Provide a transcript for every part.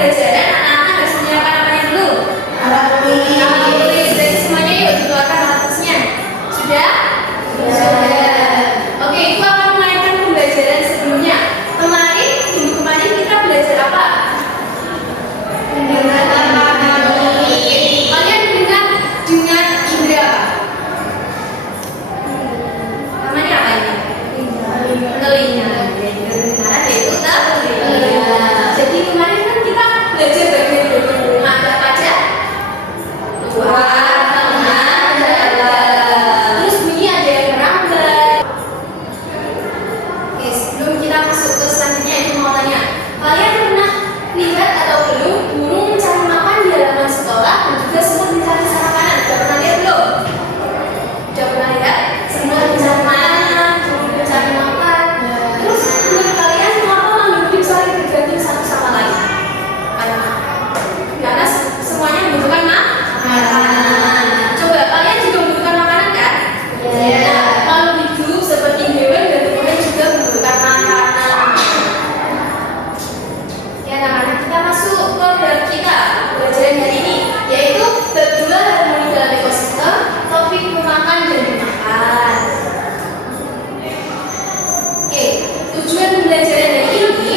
pembelajaran anak-anak harus menyiapkan apanya dulu? Alat tulis. Jadi semuanya yuk dikeluarkan alat tulisnya. Sudah? Sudah. Oke, itu akan mengaitkan pembelajaran sebelumnya. Minggu kemarin kita belajar apa? Mendengar. Kalian mendengar dengan indera apa? Namanya apa ini? Telinga. Pendengaran yaitu telinga. Jadi kemarin kan kita belajar bagian ada apa aja? Luar, tengah, dalam. Terus bunyi ada yang merambat. Oke, sebelum kita masuk ke selanjutnya itu mau tanya, kalian pernah lihat atau belum burung mencari makan di halaman sekolah dan juga semut mencari sarapan? Sudah pernah lihat belum? Sudah pernah lihat? Semut mencari makanan, burung mencari makan. Terus menurut kalian mengapa makhluk hidup saling bergantung satu sama lain? Karena semuanya membutuhkan makanan. Coba kalian juga membutuhkan makanan kan? Ya. Makhluk hidup seperti hewan dan tumbuhan juga membutuhkan makanan. Ya, anak-anak, kita masuk ke bab kita pelajaran hari ini, yaitu bab 2 harmoni dalam ekosistem, topik memakan dan dimakan. Oke, tujuan pembelajaran hari ini,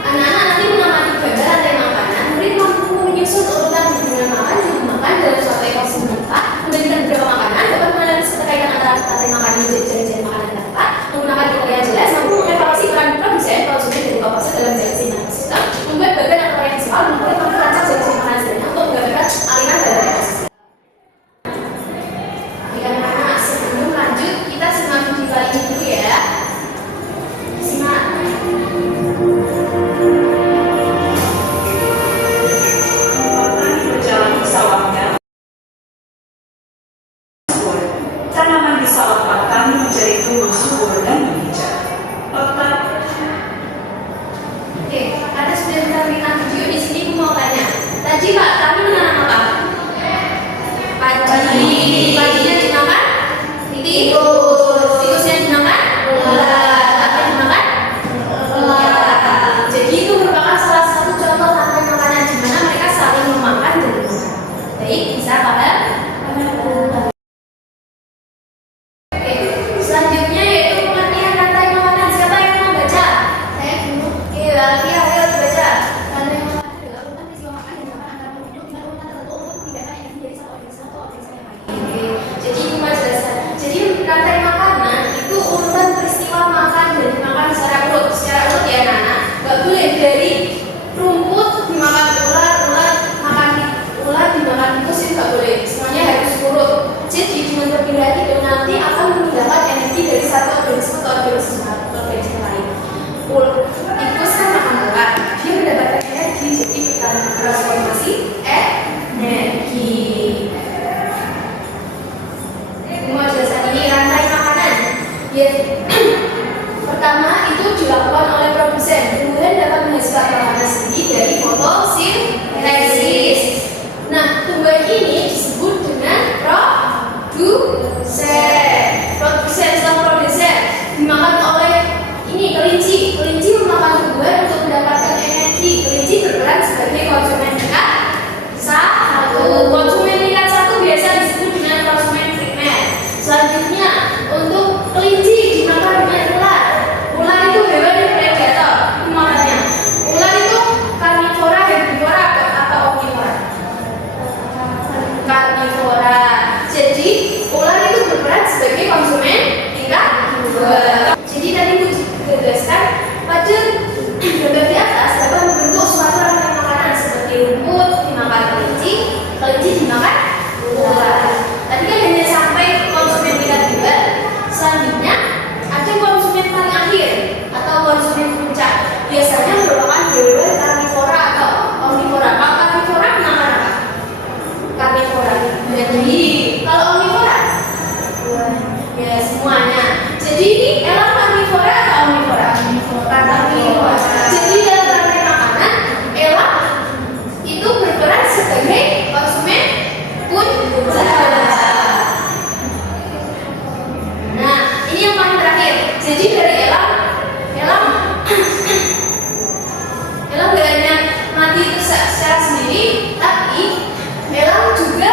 anak-anak nanti mengamati gambar rantai makanan, murid mampu menyusun urutan hubungan makan dan dimakan dalam suatu ekosistem tempat, memberikan beberapa makanan, dapat menganalisis keterkaitan antara rantai makanan menjadi jenis-jenis makanan yang tepat, menggunakan kriteria yang jelas, mampu mengevaluasi peran produsen, konsumen, dan komposer dalam menjaga seimbang ekosistem, membuat bagan atau yang visual, membuat mampu merancang jenis-jenis makanan sederhana untuk menggambarkan aliran dalam ekosistem. Oke, anak-anak, sebelum lanjut, kita simak video kali ini dulu ya. Simak. Berjalan di sawahnya, tanaman di sawah petani menjadi tumbuh subur dan menghijau. Oke, karena sudah kita berikan video di sini, aku mau tanya. Tadi Pak, kami menanam apa? Padi. Padinya dimakan? Tikus. Tikusnya dimakan? Ulat. Apa yang dimakan? Ulat. Jadi itu merupakan salah satu contoh rantai makanan di mana mereka saling memakan dan dimakan. Baik, bisa paham? Oke, selanjutnya yaitu pengertian rantai makanan. Siapa yang mau baca? Saya dulu. Oke, lagi ayo dibaca. Rantai makanan adalah urutan peristiwa makan dan dimakan antara makhluk hidup dengan urutan tertentu untuk memindahkan energi dari satu organisme ke organisme yang lain. Oke, jadi cuma jelaskan. Jadi rantai makanan bisa secara sendiri, tapi lelang juga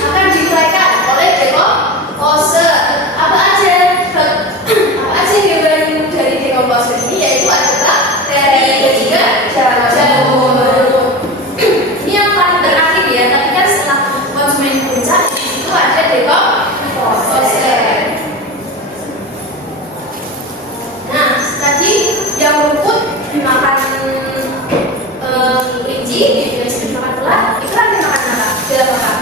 akan diuraikan oleh decomposer. Apa aja yang dari decomposer ini, yaitu ada bakteri dan juga jamur. Ini yang paling terakhir ya, tapi kan setelah konsumen puncak itu ada decomposer. Nah, tadi yang rumput dimakan kelinci, dimakan ular, itu kan dimakan apa? Dalam apa?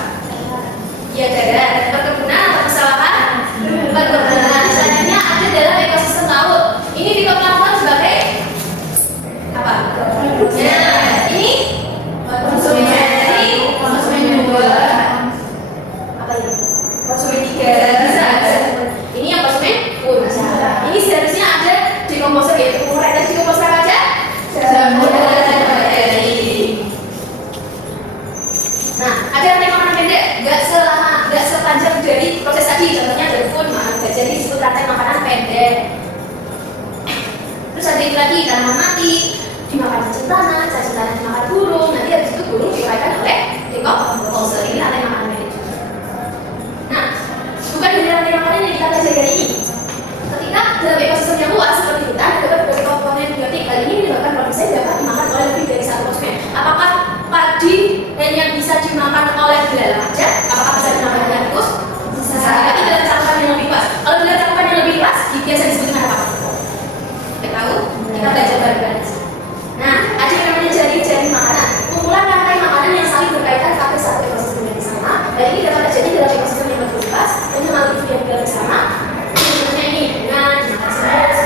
Ya darat. Perkebunan atau pesawahan? Perkebunan. Selanjutnya ada dalam ekosistem laut. Ini ditetapkan sebagai apa? Nah, ini konsumen. Jadi konsumen 2. Apa ini? Konsumen 3. Ini yang konsumen puncak. Ini seharusnya ada decomposer, yaitu pengurai. Tadi decomposer apa aja? Jamur dan bakteri. Nah, ada rantai makanan pendek, nggak sepanjang dari proses tadi. Contohnya dapur makan gajah, ini disebut rantai makanan pendek. Terus ada itu lagi, tanaman mati, dimakan cacing tanah dimakan burung. Nanti habis itu burung diuraikan oleh decomposer. Ini rantai makanan pendek juga. Nah, bukan dari rantai makanan yang kita pelajari hari ini. Ketika dalam ekosistem yang luas seperti hutan, terdapat berbagai komponen biotik. Hal ini menyebabkan produksi dapat dimakan oleh lebih dari satu konsumen. Apakah padi dan yang bisa dimakan oleh belalang aja? Apakah bisa dimakan dengan tikus? Bisa. Tapi dalam cakupan yang lebih luas. Kalau dalam cakupan yang lebih luas, biasa disebut dengan apa? Kita tahu? Kita belajar bareng-bareng. Nah, ada yang namanya jaring-jaring makanan. Kumpulan rantai makanan yang saling berkaitan pada satu ekosistem yang sama. Dan ini dapat terjadi dalam ekosistem yang berluas. Dan hal itu yang bersama. Contohnya ini dengan dimakan semut,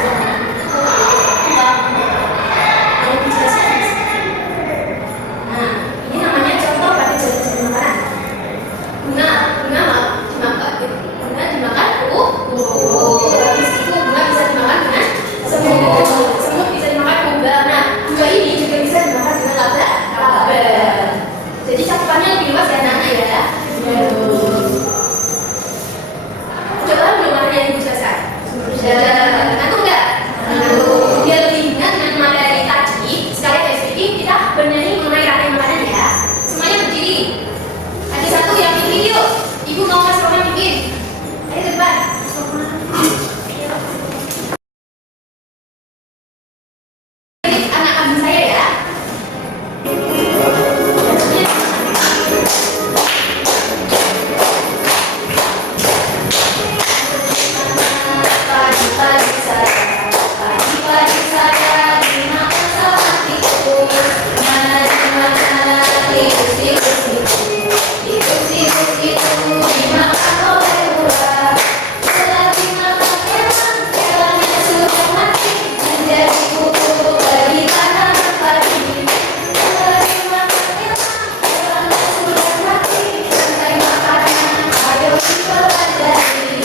ini namanya contoh pada jaring-jaring makanan. Bunga dimakan kuku. Habis itu bunga bisa dimakan dengan semut bisa dimakan kumbang. Nah, dua ini juga bisa dimakan dengan laba. Jadi cakupannya lebih luas ya anak-anak ya. Udah paham belum mana yang ibu jelaskan? Sudah. Ngantuk nggak? Ngantuk. Biar lebih ingat dengan materi tadi, sekali speaking kita bernyanyi mengenai rantai makanan ya. Semuanya berdiri. Ada satu yang bikin video. Ibu mau mas Roman bikin. Ayo ke depan. Anak kambing saya ya. Pagi-pagi saya dimakan sama tikus. Mana dimakan tikus itu dimakan oleh ular. Selagi makan emang jalannya sudah mati, menjadi kuku bagi tanaman padi. Selagi makan emang jalannya sudah mati, rantai makanan ayo dipelajari.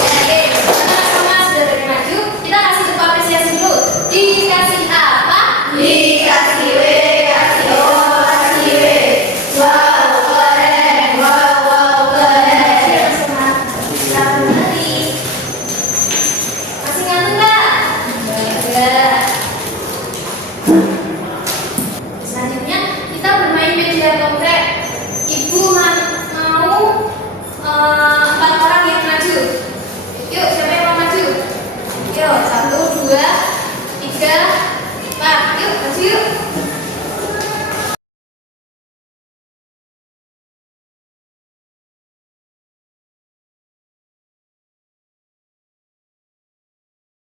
Oke, sama-sama sudah dari maju. Kita kasih tepuk apresiasi dulu. Dikasih apa? Dikasih W, kasih O, kasih W. Wow, keren. Wow, keren. Kita kembali. Masih ngantuk nggak? Enggak. Selanjutnya kita bermain media konkret. Ibu mau 4 orang yang maju. Yuk, siapa yang mau maju? Yuk, 1, 2, 3, 4. Yuk, maju yuk.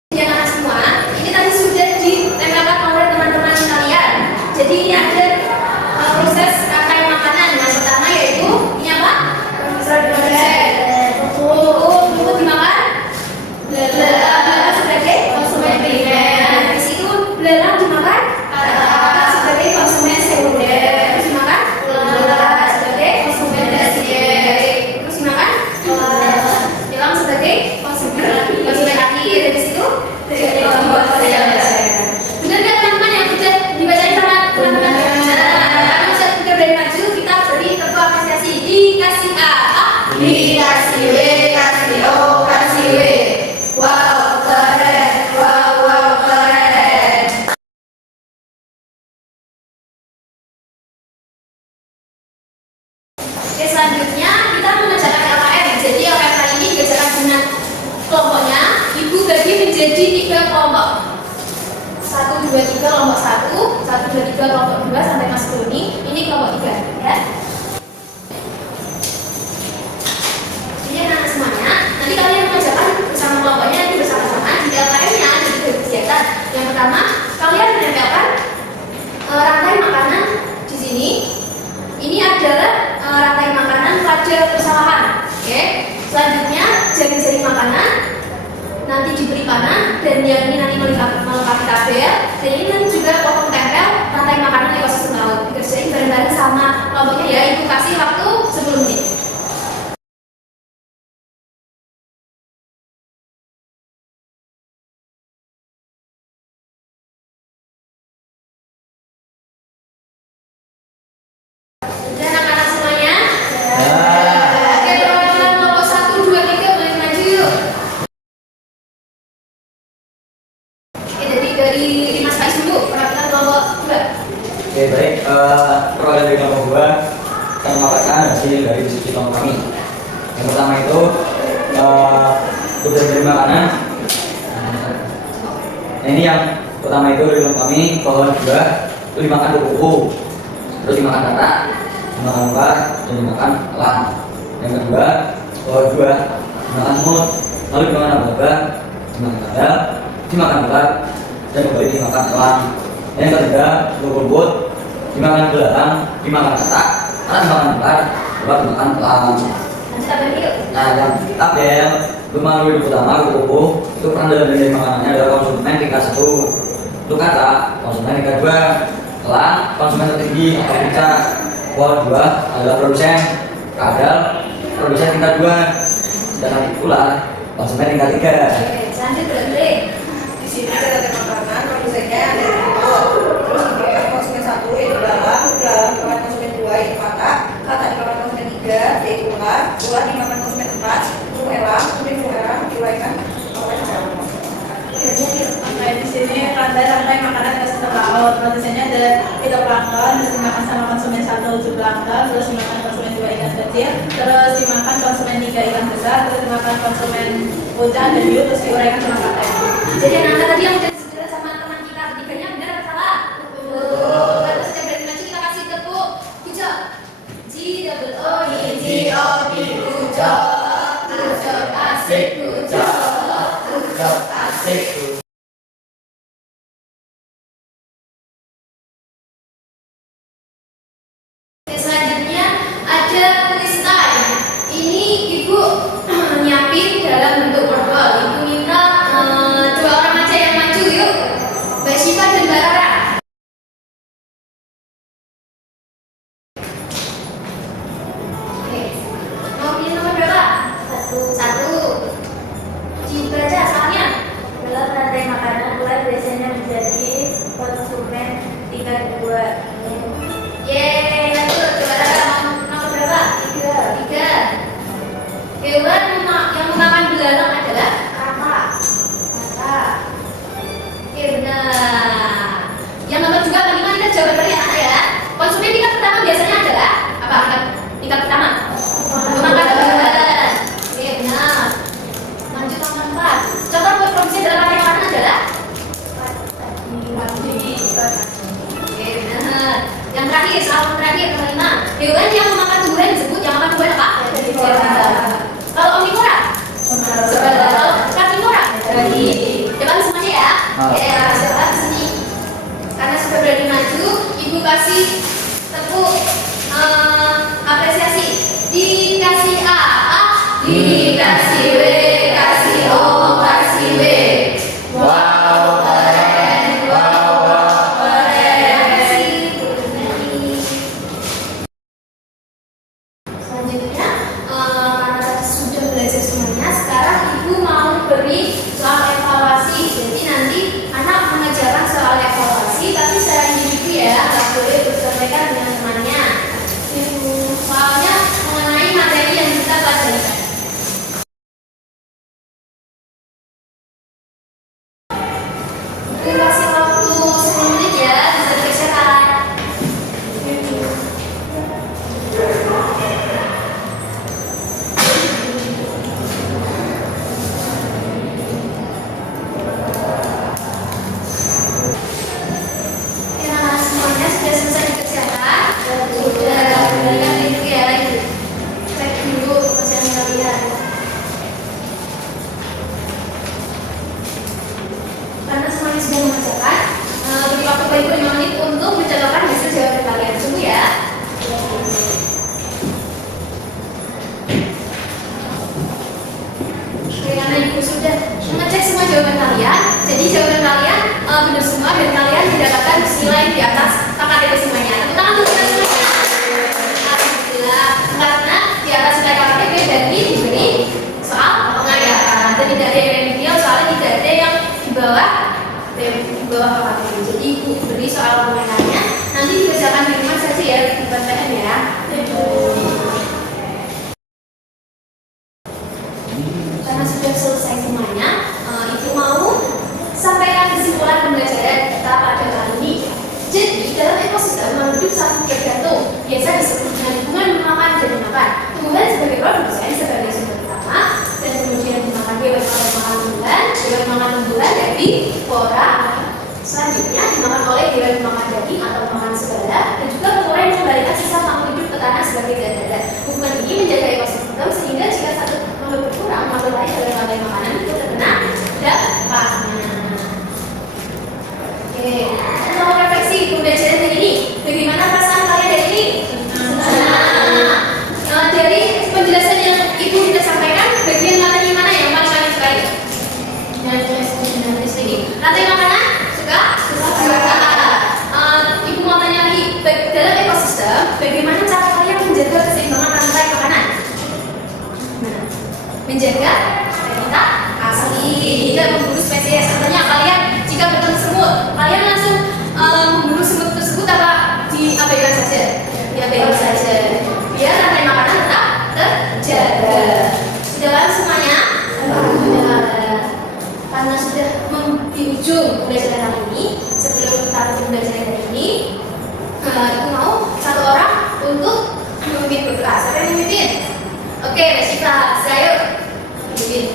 Ya anak semua, ini tadi sudah ditempelkan oleh teman-teman kalian. Jadi ini ada proses rantai makanan. Yang pertama yaitu ini apa? Rumput dimakan. Belalang sebagai konsumen primer. Habis itu belalang dimakan sebagai konsumen sekunder. Terus dimakan ular sebagai konsumen tersier. Terus dimakan elang sebagai konsumen akhir. Habis itu jadi konsumen. Benar nggak teman-teman yang sudah dibacain sama teman-teman? jadi 3 kelompok. 1, 2, 3 kelompok 1, 1, 2, 3 kelompok 2 sampai Mas Doni. Ini kelompok 3 ya. Jadi anak-anak semuanya, nanti kalian mengerjakan bersama kelompoknya nanti bersama-sama di LKM-nya jadi kegiatan. Yang pertama, kalian menempelkan rantai makanan di sini. Ini adalah rantai makanan pada persawahan. Oke. Selanjutnya jaring-jaring makanan nanti diberi panah dan yang ini nanti melengkapi tabel dan ini nanti juga potong tempel rantai makanan ekosistem laut. Dikerjain bareng-bareng sama kelompoknya ya. Ibu kasih waktu 10 menit. Dari Mas Faiz dulu, perhatikan kelompok 2. Oke, baik. Perwakilan dari kelompok 2 akan melaporkan hasil dari diskusi kelompok kami. Yang pertama itu tugas dari makanan. Nah, ini yang pertama itu dari kelompok kami, pohon 2 itu dimakan kuku, terus dimakan kata, dimakan ular, dan dimakan elang. Yang kedua, pohon 2 dimakan semut, lalu dimakan laba-laba, dimakan kadal, dimakan ular, dan kembali dimakan elang. Yang ketiga, rumput dimakan belarang, dimakan katak, karena dimakan ular, baru dimakan elang. Nah, yang tabel rumah yang utama kuku itu peran dari makanannya adalah konsumen tingkat 1, itu kata konsumen tingkat 2, elang konsumen tertinggi atau puncak, pohon 2 adalah produsen, kadal produsen tingkat 2, dan ular konsumen tingkat 3. Lanjut berarti. Di sini ada rantai makanan, produsennya ada terus dimakan konsumen 1 yaitu belalang dimakan konsumen 2 yaitu kata dimakan konsumen 3 yaitu ular dimakan konsumen 4 itu elang, kemudian elang diuraikan oleh jalan. Nah, di sini rantai makanan ekosistem laut. Produsennya ada fitoplankton, terus dimakan sama konsumen 1 zooplankton, terus dimakan konsumen 2 ikan kecil, terus dimakan konsumen 3 ikan besar, terus dimakan konsumen udang dan hiu, terus diuraikan sama kata. Jadi anak tadi yang udah disebutkan sama teman kita ketiganya benar atau salah? Betul. Terus yang berani maju kita kasih tepuk hijau. G-O-E-G-O-D hijau. Hijau asik hijau. Hijau asik. Selanjutnya ada quiz time. Ini ibu nyiapin dalam bentuk workbook. Ibu minta 2 orang aja yang maju yuk. Mbak Syifa dan Mbak Rara. Oke. Mau pilih nomor berapa? 1. Dibaca soalnya. Dalam rantai makanan ular biasanya menjadi konsumen tingkat 2. Yeay, lanjut. Mbak Rara mau nomor berapa? 3. Hewan yang memakan belarang adalah kata. Oke, benar. Yang nomor 2 bagaimana kita jawab dari anak ya? Konsumen tingkat pertama biasanya adalah apa? Tingkat pertama. Memakan belarang. Oke, benar. Lanjut nomor 4. Contoh buat produksi dalam rantai makanan adalah oke, benar. Yang terakhir, soal terakhir kelima. Hewan yang memakan tumbuhan disebut yang makan tumbuhan apa? Kalau omnivora? Kalau karnivora? Depan semuanya ya. Oke, siapa di sini? Karena sudah berani maju, ibu kasih tepuk apresiasi. Dikasih A, dikasih W, kasih O, kasih W. Wow, keren. Wow, keren. Selanjutnya, karena sudah belajar semuanya, sekarang ibu mau beri soal evaluasi. Jadi nanti anak mengerjakan soal evaluasi, tapi secara individu ya, nggak boleh bersampaikan dengan temannya. Ini sudah selesai dikerjakan? Sudah. Kembalikan itu ya lagi. Cek dulu pekerjaan kalian. Karena semuanya sudah mengerjakan, beri waktu baik 5 menit untuk mencatatkan hasil jawaban kalian. Tunggu ya. Karena ibu sudah mengecek semua jawaban kalian, jadi jawaban kalian benar semua dan kalian mendapatkan nilai di atas kakak itu semuanya. Tepuk tangan untuk kalian semuanya. Alhamdulillah, karena di atas nilai kakak itu berarti diberi soal pengayaran dan tidak ada yang remedial, soalnya tidak ada yang di bawah kakak itu. Jadi ibu beri soal pengayarannya, nanti dikerjakan di rumah saja ya, di PTN ya. Karena sudah selesai semuanya, ibu mau sampaikan kesimpulan pembelajaran kita pada kali ini. Jadi dalam ekosistem makhluk hidup saling bergantung, biasa disebut dengan hubungan memakan dan dimakan. Tumbuhan sebagai produsen sebagai sumber utama, dan kemudian dimakan hewan makan tumbuhan, hewan makan tumbuhan dari flora. Selanjutnya dimakan oleh hewan makan daging atau makan segala, dan juga flora yang mengembalikan sisa makhluk hidup ke tanah sebagai zat darat. Hubungan ini menjaga ekosistem sehingga jika satu makhluk berkurang, makhluk lain dalam rantai makanan itu terkena dampaknya. Oke, untuk refleksi pembelajaran hari ini, bagaimana perasaan kalian hari ini? Dari penjelasan yang ibu sudah sampaikan, bagian materi mana yang paling kalian sukai? Rantai makanan suka? Suka. Ibu mau tanya lagi, dalam ekosistem, bagaimana cara kalian menjaga keseimbangan rantai makanan? Menjaga habitat asli, tidak memburu spesies. Contohnya kalian jika bertemu semut, kalian langsung memburu semut tersebut apa diabaikan saja? Diabaikan saja. Biar rantai makanan tetap terjaga. Sudah lalu semuanya? Sudah. Karena sudah di ujung pembelajaran hari ini, sebelum kita tutup pembelajaran hari ini, aku mau satu orang untuk memimpin berdoa. Siapa yang memimpin? Oke, Resifa, saya memimpin.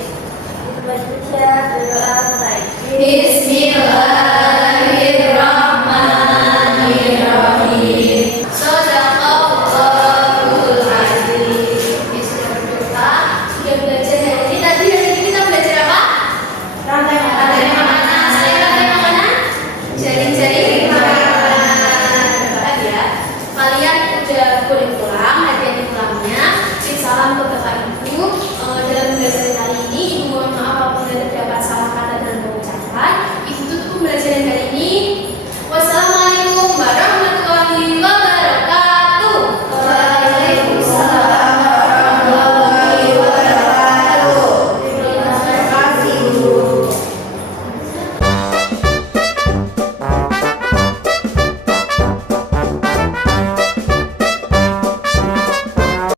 Baca berdoa mulai. Bismillah.